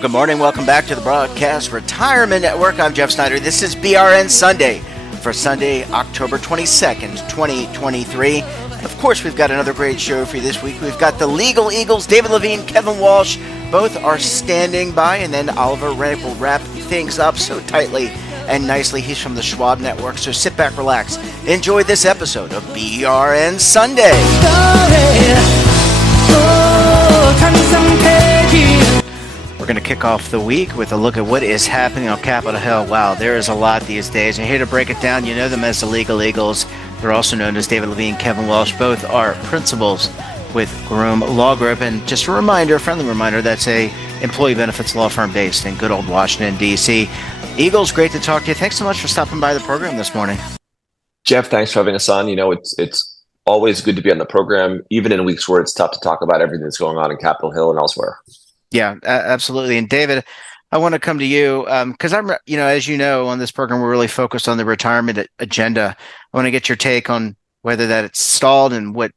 Good morning. Welcome back to the Broadcast Retirement Network. I'm Jeff Snyder. This is BRN Sunday for Sunday, October 22nd, 2023. Of course, we've got another great show for you this week. We've got the Legal Eagles, David Levine, Kevin Walsh. Both are standing by, and then Oliver Renick will wrap things up so tightly and nicely. He's from the Schwab Network, so sit back, relax. Enjoy this episode of BRN Sunday. We're going to kick off the week with a look at what is happening on Capitol Hill. Wow, there is a lot these days. And here to break it down, you know them as the Legal Eagles. They're also known as David Levine, Kevin Walsh. Both are principals with Groom Law Group. And just a reminder, friendly reminder, that's a employee benefits law firm based in good old Washington, D.C. Eagles, great to talk to you. Thanks so much for stopping by the program this morning. Jeff, thanks for having us on. You know, it's always good to be on the program, even in weeks where it's tough to talk about everything that's going on in Capitol Hill and elsewhere. Yeah, absolutely. And David, I want to come to you because as you know, on this program, we're really focused on the retirement agenda. I want to get your take on whether that it's stalled and what,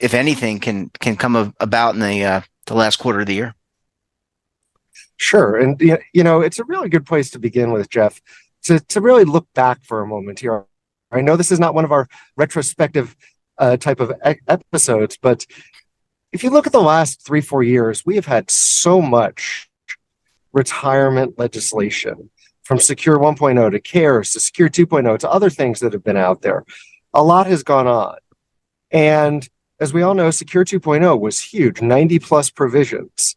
if anything, can come about in the last quarter of the year. Sure. And, it's a really good place to begin with, Jeff, to really look back for a moment here. I know this is not one of our retrospective type of episodes, but if you look at the last 3-4 years, we have had so much retirement legislation, from Secure 1.0 to CARES to Secure 2.0 to other things that have been out there. A lot has gone on. And as we all know, Secure 2.0 was huge, 90 plus provisions.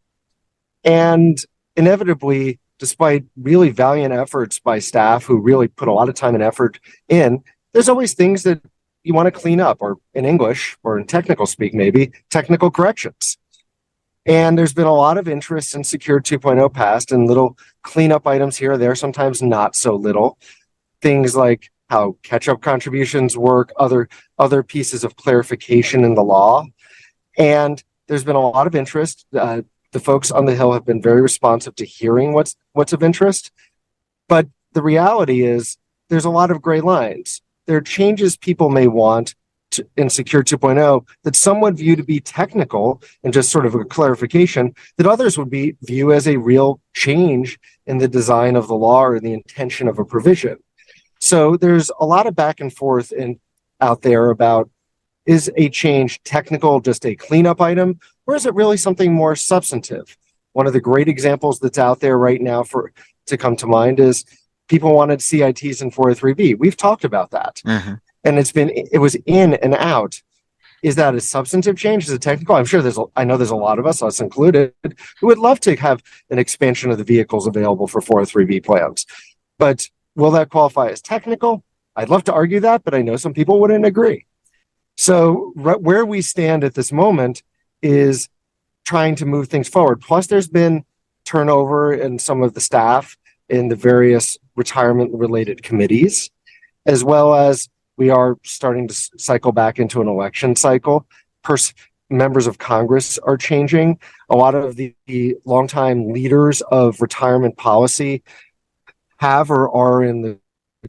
And inevitably, despite really valiant efforts by staff who really put a lot of time and effort in, there's always things that you want to clean up, or in English, or in technical speak, maybe technical corrections. And there's been a lot of interest in Secure 2.0 passed, and little cleanup items here or there, sometimes not so little. Things like how catch-up contributions work, other pieces of clarification in the law. And there's been a lot of interest. The folks on the Hill have been very responsive to hearing what's of interest. But the reality is there's a lot of gray lines. There are changes people may want in Secure 2.0 that some would view to be technical and just sort of a clarification, that others would view as a real change in the design of the law or the intention of a provision. So there's a lot of back and forth out there about, is a change technical, just a cleanup item, or is it really something more substantive? One of the great examples that's out there right now to come to mind is people wanted CITs and 403B. We've talked about that. Mm-hmm. And it was in and out. Is that a substantive change? Is it technical? I'm sure I know there's a lot of us included, who would love to have an expansion of the vehicles available for 403B plans. But will that qualify as technical? I'd love to argue that, but I know some people wouldn't agree. So where we stand at this moment is trying to move things forward. Plus, there's been turnover in some of the staff in the various retirement-related committees, as well as we are starting to cycle back into an election cycle. Members of Congress are changing. A lot of the longtime leaders of retirement policy have or are in the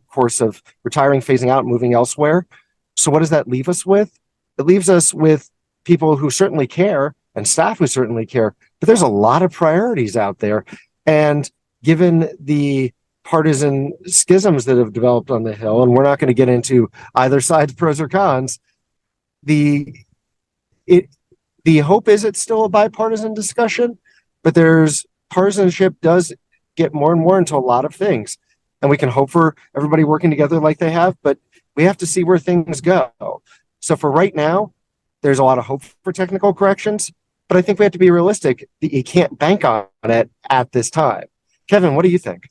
course of retiring, phasing out, moving elsewhere. So what does that leave us with? It leaves us with people who certainly care and staff who certainly care, but there's a lot of priorities out there. And given the partisan schisms that have developed on the Hill, and we're not going to get into either side's pros or cons, the hope is it's still a bipartisan discussion, but partisanship does get more and more into a lot of things. And we can hope for everybody working together like they have, but we have to see where things go. So for right now, there's a lot of hope for technical corrections, but I think we have to be realistic that you can't bank on it at this time. Kevin, what do you think?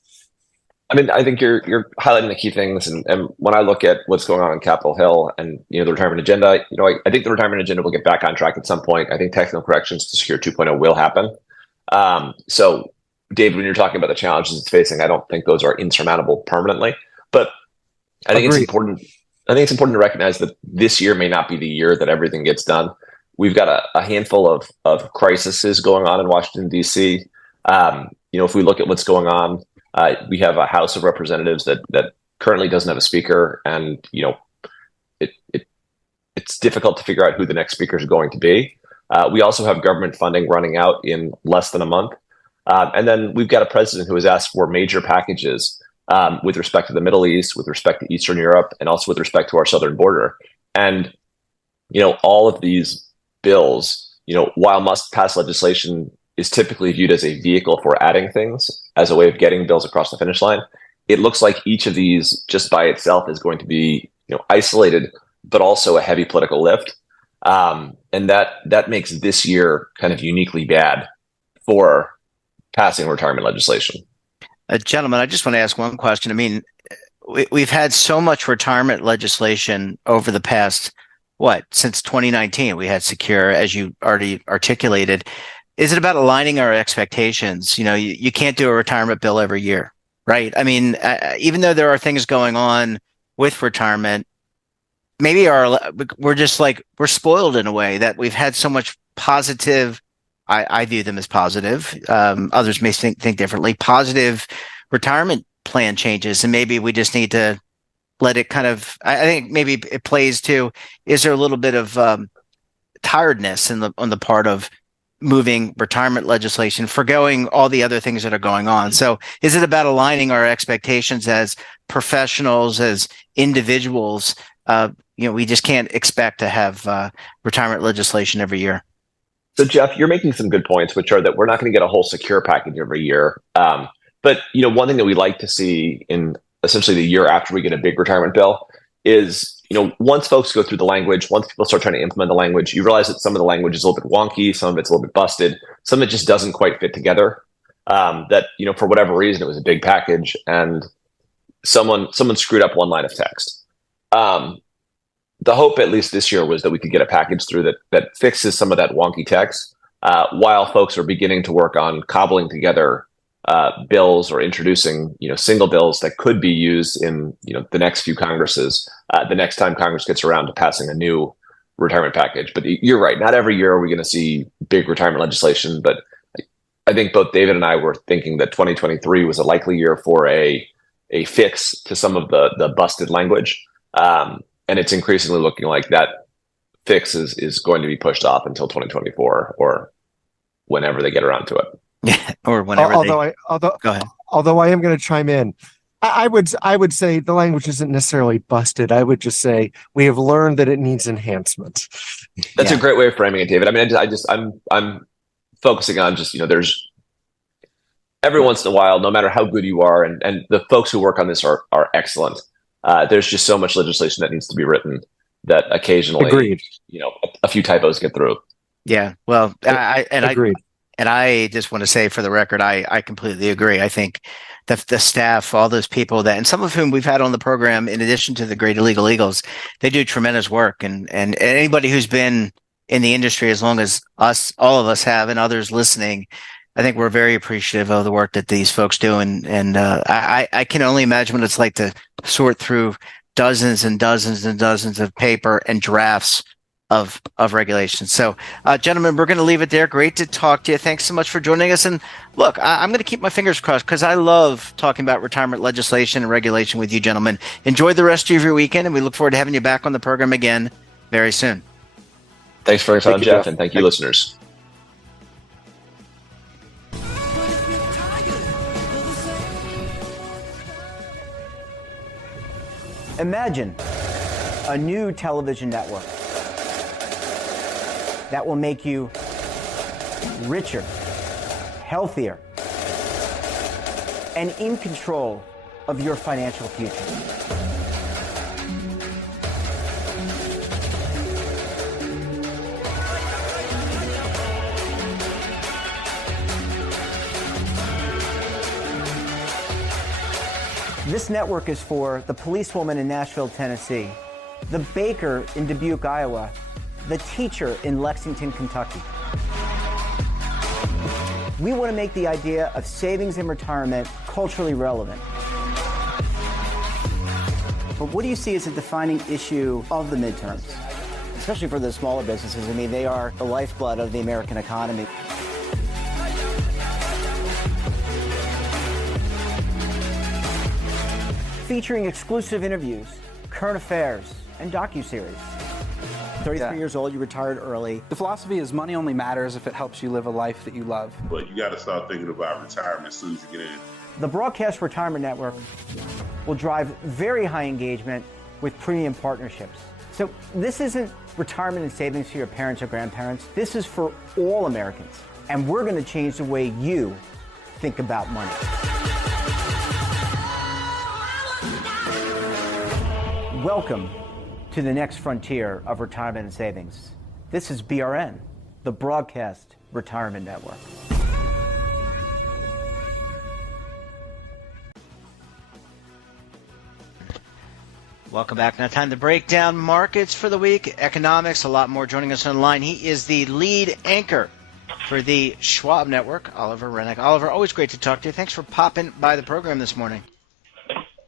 I mean, I think you're highlighting the key things, and when I look at what's going on Capitol Hill and the retirement agenda, I think the retirement agenda will get back on track at some point. I think technical corrections to Secure 2.0 will happen. So, David, when you're talking about the challenges it's facing, I don't think those are insurmountable permanently, but I think It's important. I think it's important to recognize that this year may not be the year that everything gets done. We've got a handful of crises going on in Washington, D.C. If we look at what's going on, we have a House of Representatives that currently doesn't have a speaker, and it's difficult to figure out who the next speaker is going to be. We also have government funding running out in less than a month. And then we've got a president who has asked for major packages with respect to the Middle East, with respect to Eastern Europe, and also with respect to our southern border. And, all of these bills, while must-pass legislation is typically viewed as a vehicle for adding things, as a way of getting bills across the finish line, it looks like each of these just by itself is going to be, isolated, but also a heavy political lift. And that makes this year kind of uniquely bad for passing retirement legislation. Gentlemen, I just want to ask one question. I mean, we've had so much retirement legislation over the past, since 2019, we had Secure, as you already articulated. Is it about aligning our expectations? You can't do a retirement bill every year, right? I mean, even though there are things going on with retirement, maybe we're spoiled in a way that we've had so much positive. I view them as positive. Others may think differently. Positive retirement plan changes, and maybe we just need to let it kind of. I think maybe it plays to. Is there a little bit of tiredness on the part of moving retirement legislation, forgoing all the other things that are going on? So, is it about aligning our expectations as professionals, as individuals? We just can't expect to have retirement legislation every year. So, Jeff, you're making some good points, which are that we're not going to get a whole Secure package every year. But one thing that we like to see in essentially the year after we get a big retirement bill is, once folks go through the language, once people start trying to implement the language, you realize that some of the language is a little bit wonky, some of it's a little bit busted, some of it just doesn't quite fit together. That for whatever reason, it was a big package and someone screwed up one line of text. The hope, at least this year, was that we could get a package through that fixes some of that wonky text, while folks are beginning to work on cobbling together bills or introducing, single bills that could be used in, the next few Congresses, the next time Congress gets around to passing a new retirement package. But you're right. Not every year are we going to see big retirement legislation. But I think both David and I were thinking that 2023 was a likely year for a fix to some of the busted language. And it's increasingly looking like that fix is going to be pushed off until 2024 or whenever they get around to it. Yeah, or whenever. Go ahead. Although I am going to chime in, I would say the language isn't necessarily busted. I would just say we have learned that it needs enhancement. That's a great way of framing it, David. I mean, I'm focusing on just there's every once in a while, no matter how good you are, and the folks who work on this are excellent. There's just so much legislation that needs to be written that occasionally, Agreed. A few typos get through. Yeah, well, Agreed. I just want to say for the record, I completely agree. I think the staff, all those people and some of whom we've had on the program, in addition to the great illegal eagles, they do tremendous work. And anybody who's been in the industry as long as all of us have, and others listening, I think we're very appreciative of the work that these folks do. And I can only imagine what it's like to sort through dozens and dozens and dozens of paper and drafts of regulations. So, gentlemen, we're going to leave it there. Great to talk to you. Thanks so much for joining us. And look, I'm going to keep my fingers crossed because I love talking about retirement legislation and regulation with you, gentlemen. Enjoy the rest of your weekend, and we look forward to having you back on the program again very soon. Thanks for your time, Jeff, and thank you, listeners. Imagine a new television network that will make you richer, healthier, and in control of your financial future. This network is for the policewoman in Nashville, Tennessee, the baker in Dubuque, Iowa, the teacher in Lexington, Kentucky. We want to make the idea of savings and retirement culturally relevant. But what do you see as a defining issue of the midterms, especially for the smaller businesses? I mean, they are the lifeblood of the American economy. Featuring exclusive interviews, current affairs, and docuseries. 33 years old, you retired early. The philosophy is money only matters if it helps you live a life that you love. But you got to start thinking about retirement as soon as you get in. The Broadcast Retirement Network will drive very high engagement with premium partnerships. So this isn't retirement and savings for your parents or grandparents. This is for all Americans. And we're going to change the way you think about money. Welcome to the next frontier of retirement and savings. This is BRN, the Broadcast Retirement Network. Welcome back. Now time to break down markets for the week, economics, a lot more. Joining us on the line, he is the lead anchor for the Schwab Network, Oliver Renick. Oliver, always great to talk to you. Thanks for popping by the program this morning.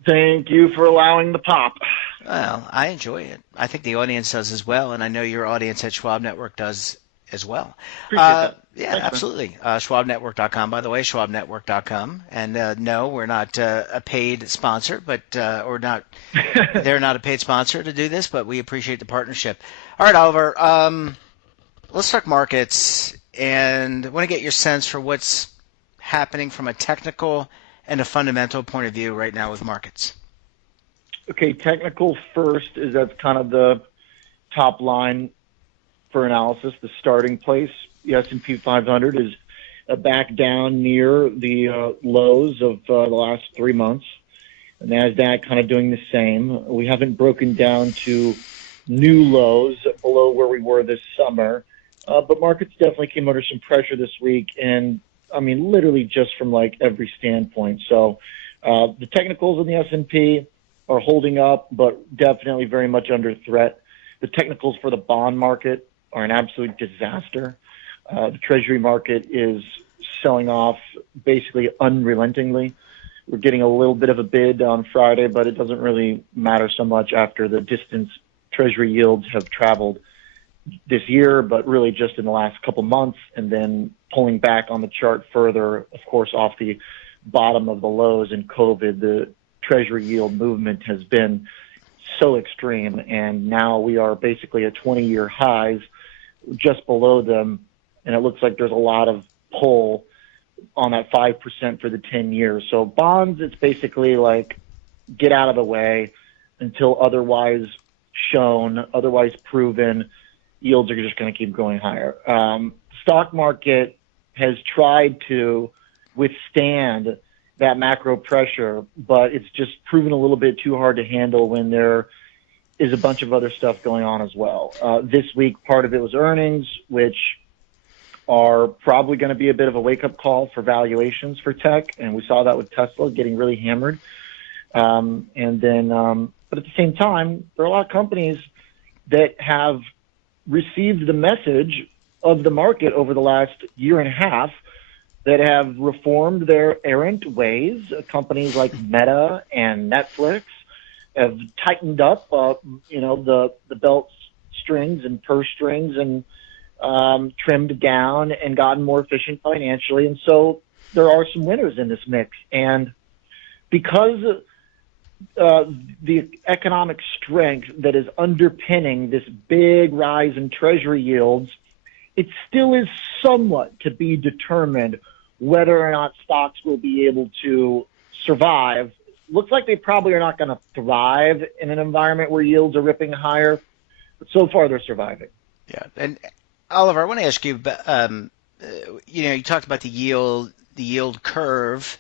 Thank you for allowing the pop. Well, I enjoy it. I think the audience does as well, and I know your audience at Schwab Network does as well. Appreciate that. Yeah, Thanks, absolutely. SchwabNetwork.com, by the way, SchwabNetwork.com. And no, we're not a paid sponsor, but or not. They're not a paid sponsor to do this, but we appreciate the partnership. All right, Oliver. Let's talk markets, and I want to get your sense for what's happening from a technical and a fundamental point of view right now with markets. Okay, technical first is that's kind of the top line for analysis, the starting place. The S&P 500 is back down near the lows of the last 3 months. The NASDAQ kind of doing the same. We haven't broken down to new lows below where we were this summer, but markets definitely came under some pressure this week, and I mean, literally just from like every standpoint. So the technicals in the S&P are holding up, but definitely very much under threat. The technicals for the bond market are an absolute disaster. The Treasury market is selling off basically unrelentingly. We're getting a little bit of a bid on Friday, but it doesn't really matter so much after the distance Treasury yields have traveled this year, but really just in the last couple months, and then pulling back on the chart further, of course, off the bottom of the lows in COVID. The Treasury yield movement has been so extreme, and now we are basically at 20-year highs just below them, and it looks like there's a lot of pull on that 5% for the 10 years. So bonds, it's basically like get out of the way until otherwise shown, otherwise proven. Yields are just going to keep going higher. Stock market has tried to withstand that macro pressure, but it's just proven a little bit too hard to handle when there is a bunch of other stuff going on as well. This week, part of it was earnings, which are probably going to be a bit of a wake-up call for valuations for tech, and we saw that with Tesla getting really hammered. But at the same time, there are a lot of companies that have received the message of the market over the last year and a half that have reformed their errant ways. Companies like Meta and Netflix have tightened up, the belt strings and purse strings and trimmed down and gotten more efficient financially. And so there are some winners in this mix. And because the economic strength that is underpinning this big rise in Treasury yields, it still is somewhat to be determined whether or not stocks will be able to survive. Looks like they probably are not going to thrive in an environment where yields are ripping higher, but so far they're surviving. Yeah, and Oliver, I want to ask you, you talked about the yield curve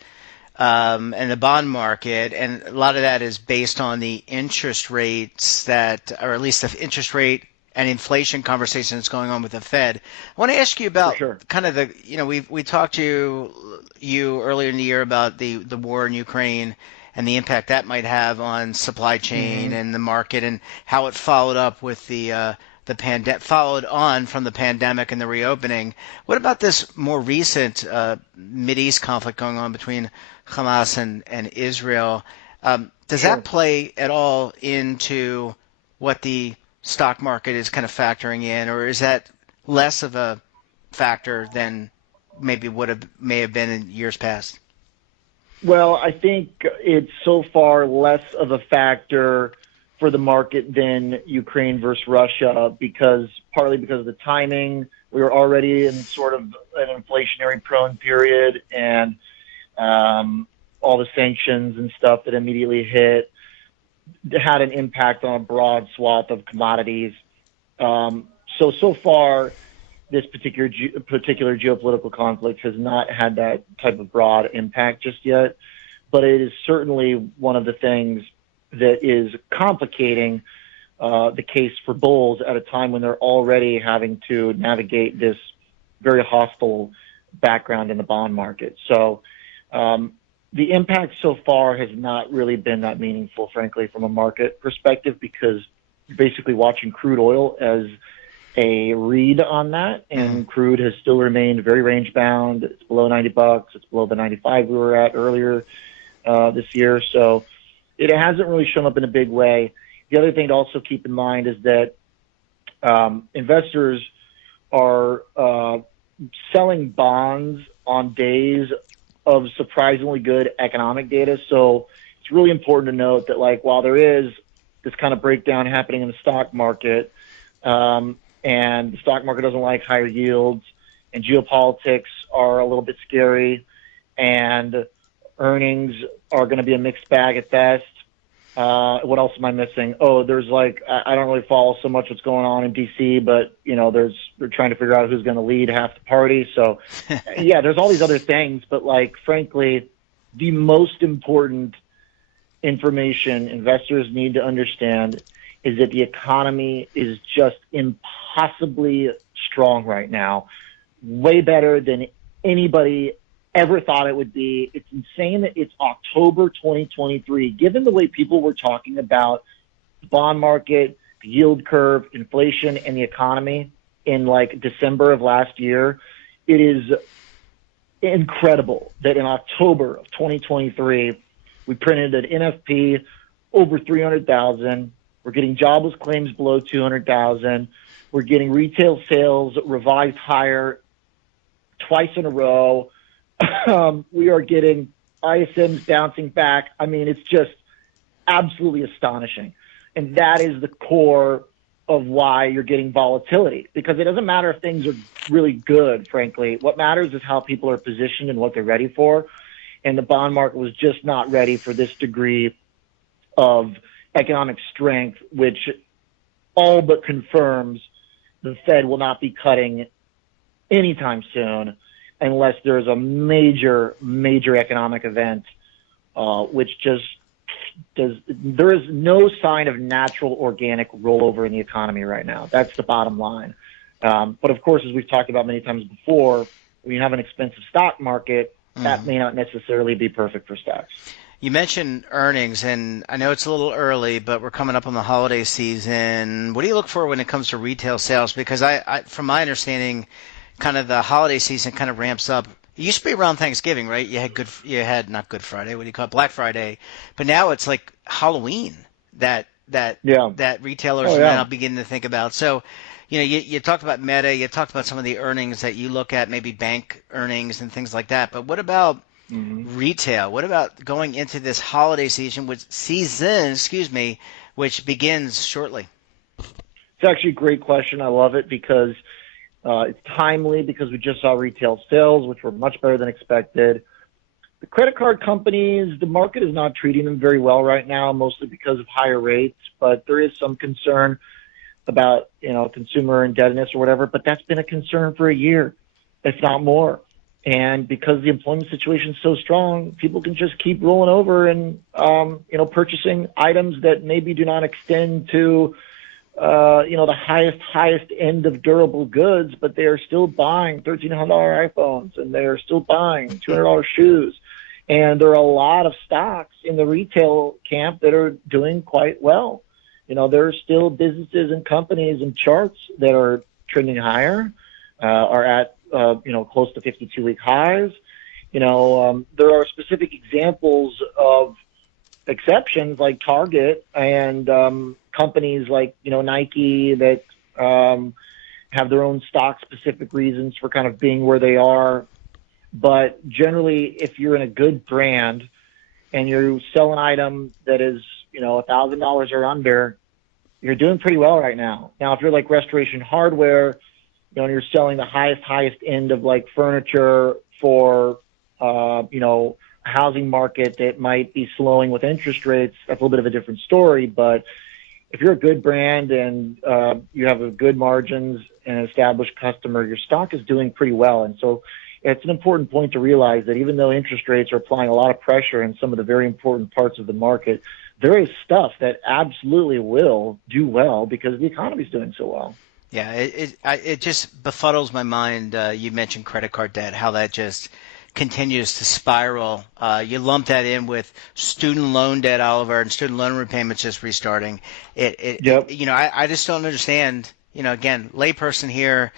and the bond market, and a lot of that is based on the interest rates that, or at least the interest rate and inflation conversation that's going on with the Fed. I want to ask you about kind of we talked to you earlier in the year about the war in Ukraine and the impact that might have on supply chain and the market, and how it followed up with followed on from the pandemic and the reopening. What about this more recent Mideast conflict going on between Hamas and Israel? Does Does Sure. that play at all into what the stock market is kind of factoring in, or is that less of a factor than maybe may have been in years past? Well, I think it's so far less of a factor for the market than Ukraine versus Russia, partly because of the timing. We were already in sort of an inflationary prone period, and all the sanctions and stuff that immediately hit had an impact on a broad swath of commodities. So far, this particular geopolitical conflict has not had that type of broad impact just yet, but it is certainly one of the things that is complicating the case for bulls at a time when they're already having to navigate this very hostile background in the bond market. So the impact so far has not really been that meaningful, frankly, from a market perspective, because you're basically watching crude oil as a read on that, and crude has still remained very range bound. It's below $90. It's below the 95 we were at earlier this year. So it hasn't really shown up in a big way. The other thing to also keep in mind is that investors are selling bonds on days of surprisingly good economic data. So it's really important to note that, like, while there is this kind of breakdown happening in the stock market, and the stock market doesn't like higher yields, and geopolitics are a little bit scary, and earnings are going to be a mixed bag at best. What else am I missing? Oh, there's I don't really follow so much what's going on in DC, but they're trying to figure out who's going to lead half the party. So yeah, there's all these other things, but frankly, the most important information investors need to understand is that the economy is just impossibly strong right now, way better than anybody ever thought it would be. It's insane that it's October 2023. Given the way people were talking about the bond market, the yield curve, inflation, and the economy in December of last year, it is incredible that in October of 2023, we printed an NFP over 300,000. We're getting jobless claims below 200,000. We're getting retail sales revised higher twice in a row. We are getting ISMs bouncing back. I mean, it's just absolutely astonishing. And that is the core of why you're getting volatility, because it doesn't matter if things are really good, frankly. What matters is how people are positioned and what they're ready for. And the bond market was just not ready for this degree of economic strength, which all but confirms the Fed will not be cutting anytime soon unless there's a major, major economic event, which just there is no sign of natural organic rollover in the economy right now. That's the bottom line. But of course, as we've talked about many times before, when you have an expensive stock market, that may not necessarily be perfect for stocks. You mentioned earnings, and I know it's a little early, but we're coming up on the holiday season. What do you look for when it comes to retail sales? Because I from my understanding, kind of the holiday season kind of ramps up. It used to be around Thanksgiving, right? You had not Good Friday, what do you call it? Black Friday. But now it's like Halloween that retailers are now beginning to think about. So, you talked about Meta, you talked about some of the earnings that you look at, maybe bank earnings and things like that. But what about retail? What about going into this holiday season, which begins shortly? It's actually a great question. I love it because it's timely, because we just saw retail sales, which were much better than expected. The credit card companies, the market is not treating them very well right now, mostly because of higher rates, but there is some concern about, consumer indebtedness or whatever, but that's been a concern for a year, if not more. And because the employment situation is so strong, people can just keep rolling over and, purchasing items that maybe do not extend to, the highest end of durable goods, but they are still buying $1,300 iPhones, and they are still buying $200 shoes. And there are a lot of stocks in the retail camp that are doing quite well. There are still businesses and companies and charts that are trending higher, are at, close to 52-week highs. There are specific examples of exceptions like Target and companies like, Nike that have their own stock-specific reasons for kind of being where they are. But generally, if you're in a good brand and you sell an item that is, $1,000 or under, you're doing pretty well right now. Now, if you're like Restoration Hardware, and you're selling the highest end of like furniture for, a housing market that might be slowing with interest rates, that's a little bit of a different story. But if you're a good brand and you have a good margins and an established customer, your stock is doing pretty well. And so it's an important point to realize that even though interest rates are applying a lot of pressure in some of the very important parts of the market, there is stuff that absolutely will do well because the economy is doing so well. Yeah, it just befuddles my mind. You mentioned credit card debt, how that just continues to spiral. You lump that in with student loan debt, Oliver, and student loan repayments just restarting. Yep. I just don't understand. Again, layperson here.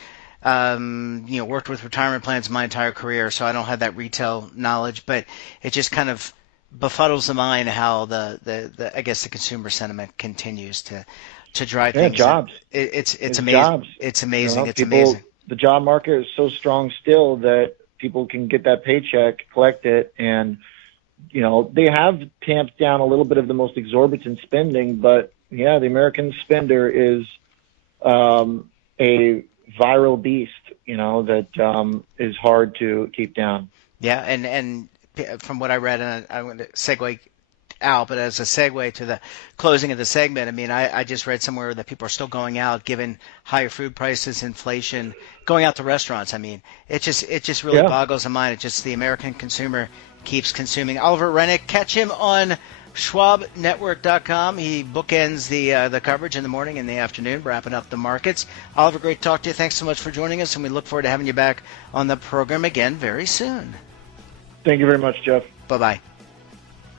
Worked with retirement plans my entire career, so I don't have that retail knowledge. But it just kind of befuddles the mind how the I guess the consumer sentiment continues to drive things. Jobs. It's amazing. Jobs. It's amazing. It's people, amazing. The job market is so strong still that people can get that paycheck, collect it, and they have tamped down a little bit of the most exorbitant spending. But yeah, the American spender is a viral beast, that is hard to keep down. Yeah, and from what I read, and I'm going to segue out, but as a segue to the closing of the segment, I mean, I just read somewhere that people are still going out, given higher food prices, inflation, going out to restaurants. I mean, it just really boggles the mind. It just the American consumer keeps consuming. Oliver Renick, catch him on SchwabNetwork.com. He bookends the coverage in the morning and the afternoon, wrapping up the markets. Oliver, great to talk to you. Thanks so much for joining us, and we look forward to having you back on the program again very soon. Thank you very much, Jeff. Bye-bye.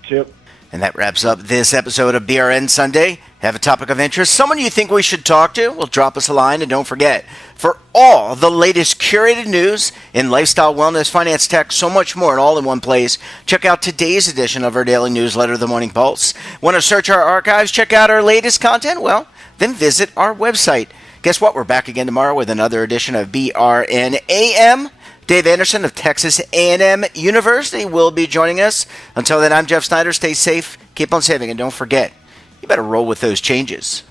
Yep. And that wraps up this episode of BRN Sunday. Have a topic of interest, someone you think we should talk to? Well, drop us a line, and don't forget, for all the latest curated news in lifestyle, wellness, finance, tech, so much more, and all in one place, check out today's edition of our daily newsletter, The Morning Pulse. Want to search our archives, check out our latest content? Well, then visit our website. Guess what? We're back again tomorrow with another edition of BRN AM. Dave Anderson of Texas A&M University will be joining us. Until then, I'm Jeff Snyder. Stay safe, keep on saving, and don't forget, you better roll with those changes.